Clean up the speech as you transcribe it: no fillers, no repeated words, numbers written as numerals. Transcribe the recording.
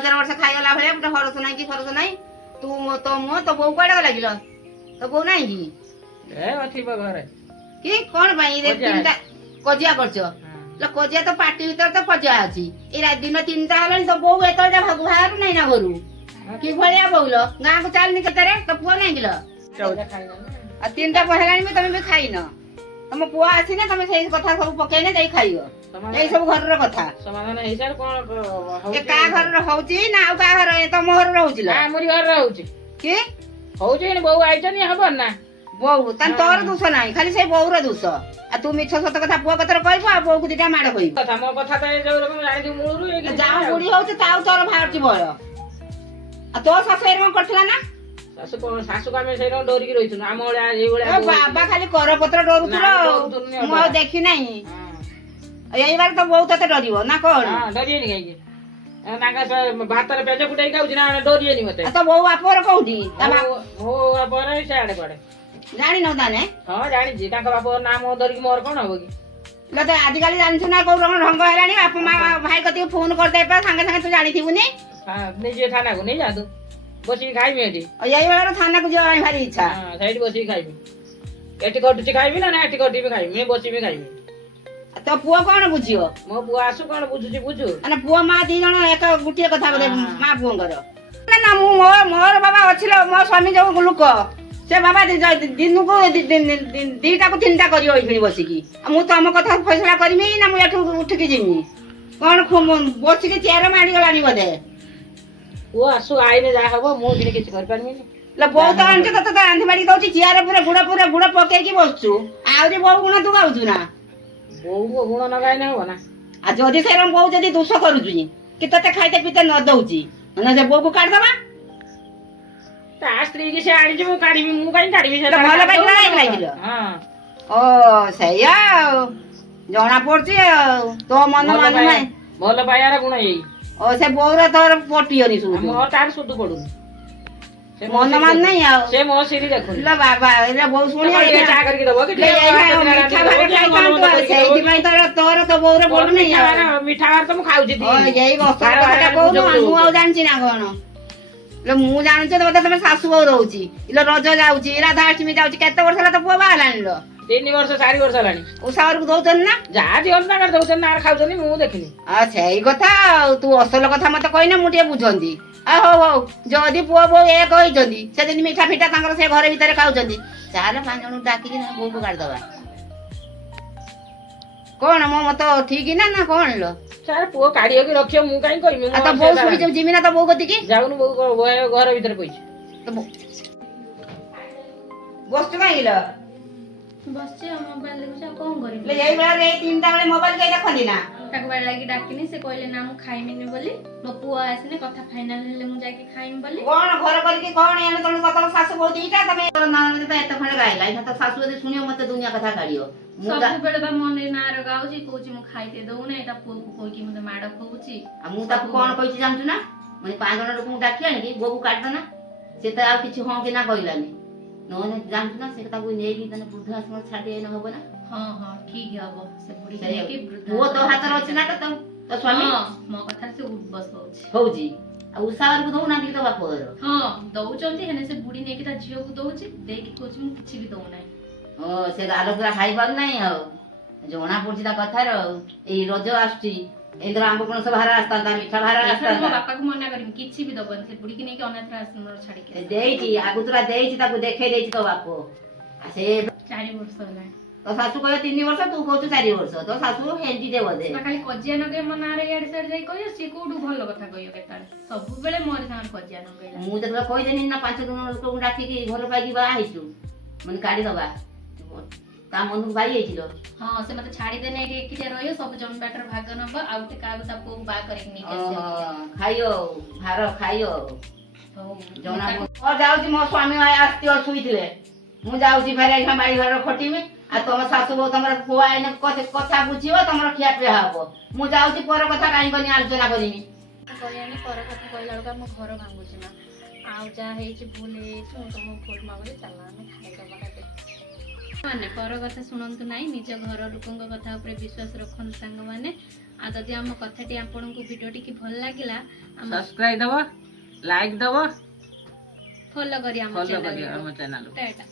हजार वर्ष खाईगला भाई गोटे हरस ना कि फरस ना तू तो मो तो बो कड़े लगिल तो बो ना कि घरे कि कौन पाई रे तीनटा कजिया करछो ल कजिया तो पार्टी भीतर तो पजा अछि ए दिन तीनटा हलन तो बो एतटा भागु हारू नै ना घरु कि भलिया बोलो गां को चाल नि केतरे तो पुओ नै गिलो आ तीनटा पहलानी में तमे भी खाई न तम पुओ आसी ना तमे सेही कथा सब पकै नै देई खाइयो ए सब घर रो कथा समाधान हिसाब कोन ए का घर रो होउची ना आ का घर ए तो मोहर रहउची ल हमरी घर रहउची कि होउची ने बहु आइचनी हबन ना बहु तन तोर दोष नाही खाली से बहु रो दोष आ तू मिछ सत कथा पुओ कतर कहबो आ बहु दिटा माड कहबो कथा मो कथा त जो रकम जानि दि मूळरू ए जाऊ बुढी होउची ताऊ तोर भारती बळ आ तो सासु एरम करथला ना सासु का में सेरो डोरी की रहिछु हम ओळा ए ओळा बाबा खाली कर पत्र डरुथलो मो देखि नाही एई बार तो बहुत तते डरिवो ना कोन हां डरिए नि काई नागा भातर पेज फुटाई खाउछि ना डरिए नि मते तो बहु बापर कोठी हो बापर साडे पडे जानि न ताने हां जानि जी ताका बाप नाम धरि की मोर कोन होबो की ल तो आजिकल जानिछु ना को ढंग हेलानी बाप मा भाई कति फोन कर दे पे संगे संगे तू जानि थिबुनी हां निजे थाना को नै जा तू बसी खाइबी एठी एई बेला थाना को जेवानी भारी इच्छा हां साइड बसी खाइबी एठी कटुची खाइबी ना एठी कटी भी खाइबी मैं बसी भी खाइबी तो पुओ कोन बुझियो मो पुओ आसु कोन बुझुची बुझु अने पुओ मा दी जण एक गुटिया कथा बोले मा पुओ कर ना ना मु मोर बाबा अछिलो मो स्वामी जो लुक से बाबा दिन को दीटा को तीनटा करियो इखनी बसी की मु तो हम कथा फैसला करमी ना मु एठु उठ के जिमी कोन बसी के चेयर माडी गलानी बदे वो आसु आइने जा हबो मो बिने किछ कर पारमी ल बहुत अंत तत आंधी माडी दउची चेयर पूरा गुड़ पके की बसछु आउरी बहु गुण तू गाउछु ना बहु को गुण न गाइने हो ना आ जदी सेरम बहु जदी दोष करूची कि तते खाइते पीते न दउची न जे बहु को काट दबा ता स्त्री की से आडी जे मु काढीबी मु काई काढीबी से भल बाई ना लागिलो हां ओ सैया जणा पड़ची तो मन मान नाही भल पायार गुण एई ओ से बोरा तोर पटियोनी सुदु मोर तार सुदु पडुनी मन मान नाही आ से मो सिरी देखु ल बाबा एरा बहु सुनी ए चा करके दबो कि मीठा भारे खाई कांतो सेही पई तोर तो बोरा पडु नाही मीठा भार तो मु खाउची दी ओ यही बस्ता कथा कहू मु आ जानची ना कोन ल मु जानछ त बता तमे सासु बहु रहउची इलो रज जाउची राधाअष्टमी जाउची केते वर्ष ला तो पुआ बालानी लो 3 वर्ष 4 वर्ष लानी उसावर को दउतन ना जा दियन ना कर दउतन ना खाउचनी मु देखिनी आ सेही कथा तू असल कथा मते कहिना मु टिए बुझंदी आ हो जदी पुआ बो ए कहिजंदी से दिन मीठा फीठा तांकर से घर भीतर खाउचंदी चाले पांच जण डाकी कि ना बोल को काट दबा कोन मो मत ठीक ना ना कोन लो सारे पुओ काढियो कि रखियो मु काई कइमी आ त बो सुई जब जिमिना त बो गति की जाउनु बो घर भीतर पइछ त बस्तु काइलो बसचे मोबाइल देखुछ कोन करी ले यही बेला रे तीनटा बेले मोबाइल कई रखंदी ना ताक बेला लागी डाकिनी से कहले ना मु खाइमिनी बोली मो पुआ आसने कथा फाइनल हेले मु जाके खाइम बोली कोन घर करके कोन एने तण कतल सासु बहुत इटा तमे नान त एत खणे गाइला इ त सासु दे सुनियो मते दुनिया कथा काढियो सब बेले बा मने नार गाउची कोची मु खाइते दउ ना एटा पुआ को कोई की मते माड खोउची आ मु त कोन कहिछि जानछु ना मने पांच जण लोक डाकी आनी कि बोबू काट दना से त आ किछि हो कि ना कहिलानी नोने जानछु ना से ताकू नेकी तने वृद्ध आश्रम छाडी न होबो ना हां हां ठीक है अब से बुढ़ी नेकी वृद्ध वो तो हाथ रछि ना तो स्वामी हां मो कथा से उठ बस होउची होउजी आ उसावर को दउ ना कि तो बापर हां दउचंती हेने से बुढ़ी नेकी ता झियो को दउची देकी कोची मु किछि भी दउ नाही ओ से आलो पूरा खाई पाल नाही आ जणा पड़छि ता कथा रो ए रज आछी इंद्र आंब कोन सब भारा रास्ता ता मीठा भारा रास्ता मो बापा को मना करिम किछि भी दबन से बुढ़ी की नेकी अनाथ आश्रम रो छाडी के देइची आगुतरा देइची ताको देखे देइची तो बापो आ से 4 वर्ष होला तो सासू कहे 3 वर्ष तू कहू 4 वर्ष तो सासू हेंदी दे बोधे खाली कजिया नगे मन आरे याड साइड जाई कहियो सी कोडू भलो कथा कहियो केताल सब बेले मोर संग कजिया नगे मु तो कहि देनी ना 5 दिन लोक डाकी की घर पाई बा आइछु मन काढी दबा ता मन भाई आइछिलो हां से मते छाडी देने के एकिटे रहियो सब जम बैटर भाग नब आउटे कागु ता को बा करे नि के खाइयो भार खाइयो तो जणा और जाउची मो स्वामी आय आस्ती और सुइथिले मु जाउची भारे एखा बाड़ी घर खटी में आ तम सासु बो तमर पुआ एने कथा बुझियो तमर खिया पे हबो मु जाउची पर कथा काई बनी आलोचना करिनी कहियानी पर कथा कहला लगा मो घर भांगुची ना आउ जा हेची भूले छु तुम फुल मागले चला हम खाइ दबा के ମାନେ ପର କଥା ଶୁଣନ୍ତୁ ନାହିଁ, ନିଜ ଘର ଲୋକଙ୍କ କଥା ଉପରେ ବିଶ୍ୱାସ ରଖନ୍ତୁ ସାଙ୍ଗମାନେ। ଆଉ ଯଦି ଆମ କଥାଟି ଆପଣଙ୍କୁ ଭିଡ଼ିଓଟି କି ଭଲ ଲାଗିଲା ଆମ ସବସ୍କ୍ରାଇବ ଦବ, ଲାଇକ୍ ଦବ, ଫଲୋ କରି ଆମ ଫଲୋ ଚ୍ୟାନେଲ କରିବ ଆମ ଚ୍ୟାନେଲ। ଟାଟା।